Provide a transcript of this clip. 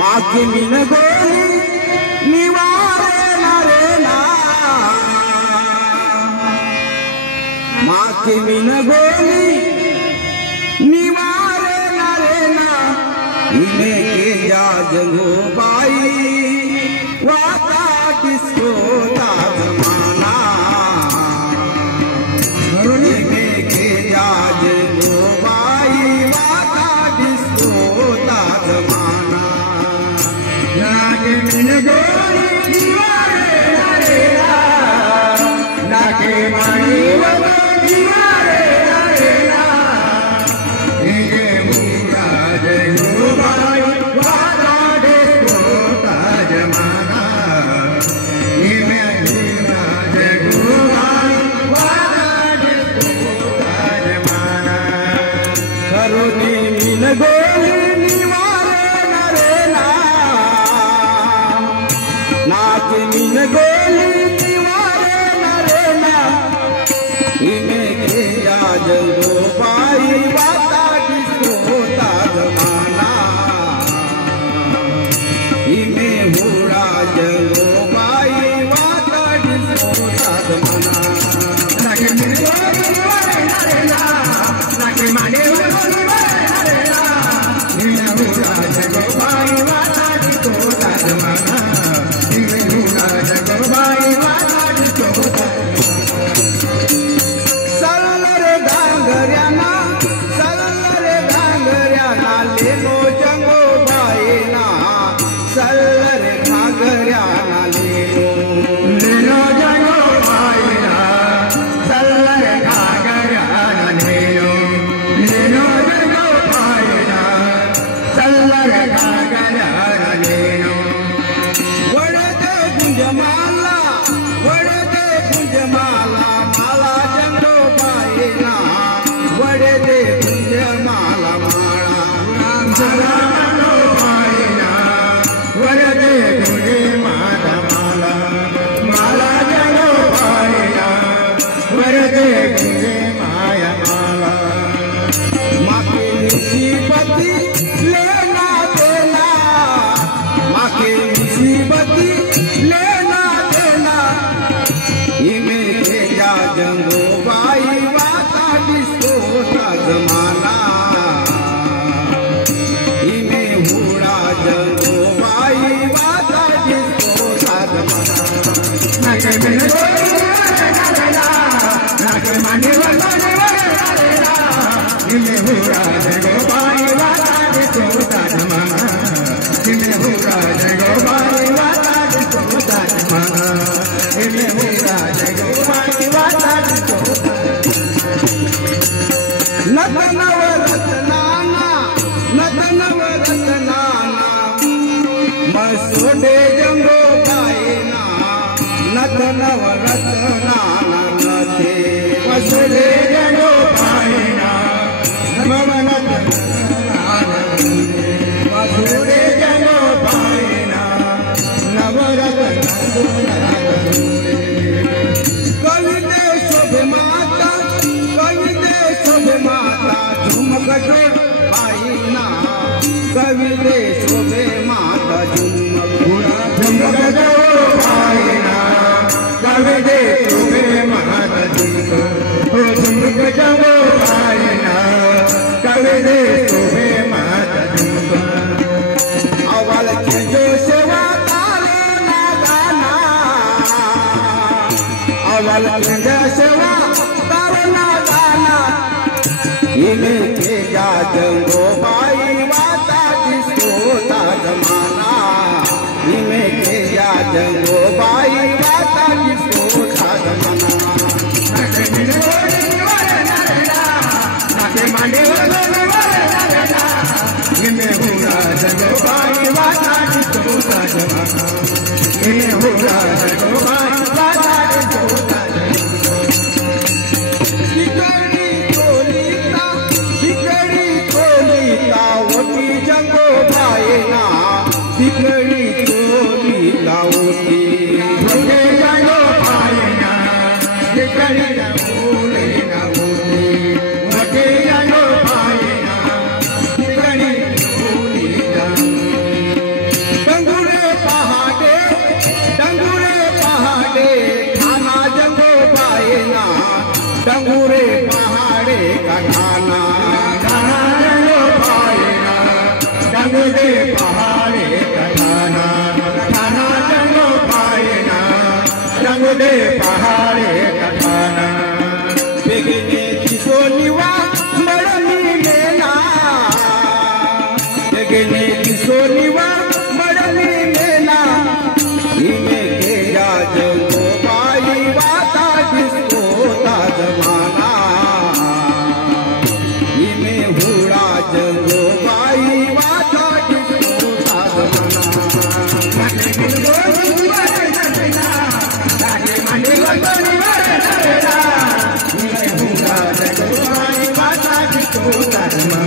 माकी mean गोली निवारे ना रे ना माकी मीन गोली निवारे ना रे ना इने के जा जंगो बाई वाता किसको ता जमाना इने के जा जंगो बाई वाता किसको ता जमाना नाके मीन गोली निवारे ना रे ना नाके मानी निवारे ना रे ना इने मुरा जंगो बाई वाता किसको ता जमाना इने मुरा जंगो बाई वाता किसको ता जमाना करोनी मीन गोली निवारे ना रे ना नाके मीन गोली निवारे ना रे ना इने के जा जंगो बाई वाता किसको ता जमाना इने हुरा जंगो बाई वाता किसको ता जमाना नाके मीन गोली निवारे ना रे ना नाके माने गोली निवारे ना रे ना इने हुरा जंगो बाई वाता किसको ता जमाना इने हुरा जंगो बाई वाता किसको ता सल्लरे गांगऱ्याना लेनो जंगो बाई ना सल्लरे गांगऱ्याना लेनो जंगो बाई ना सल्लरे गांगऱ्याना लेनो जंगो बाई ना सल्लरे गांगऱ्याना लेनो वड़दे गुंजमाला माला जंगो बाई ना वड़दे गुंजमाला माला जंगो बाई ना वड़दे गुंजमाला माला जंगो बाई ना वड़दे गुंजमाला माला माके मुसीबती लेना देना माके मुसीबती लेना देना इमे के जा जंगो बाई वाता किसको ता जमाना इमे हुरा जंगो बाई वाता किसको ता जमाना नाके मीन गोली निवारे ना रे ना नाके मानी गोली निवारे ना रे ना इमे हुरा जंगो बाई वाता किसको ता जमाना इमे हुरा जंगो बाई वाता किसको ता जमाना इमे हुरा जंगो बाई वाता किसको ता नतनवरत्नाना मसोडे जंगो बाई ना नतनवरत्नाना नथे मसोडे जंगो बाई ना मसोडे जंगो बाई ना नवरत्ना कविते शोभे माता झुमक जो बाई ना कविते शोभे माता झुमक जो बाई ना कविते शोभे माता झुमक जो बाई ना कविते शोभे माता झुमक अवल जो सेवा तारे ना गाना अवल जो सेवा तारे ना गाना इने के जा जंगो बाई वाता किसको ता जमाना इने के जा जंगो बाई वाता किसको ता जमाना नाके मीन गोली निवारे ना रे ना नाके माने गोली निवारे ना रे ना इने हुरा जंगो बाई वाता किसको ता जमाना इने हुरा जंगो बाई वाता किसको ता जमाना बिगड़ी कोलीता वोटी जंगो बाई ना बिगड़ी कोलीता वोटी जंगो बाई ना बिगड़ी कोलीता वोटी जंगो बाई ना बिगड़ी कोलीता कठाना जंगो पायना जंग दे पहाड़े कठाना कठाना जंगो पायना जंग दे पहाड़े कठाना बेगने किशोनिवा मरनी मेला बेगने किशोनिवा मरनी मेला इमे के जा जंगो बाई वाता जिसको ता जमाना इमे हुड़ा जंगो बाई वाता जिसको ता जमाना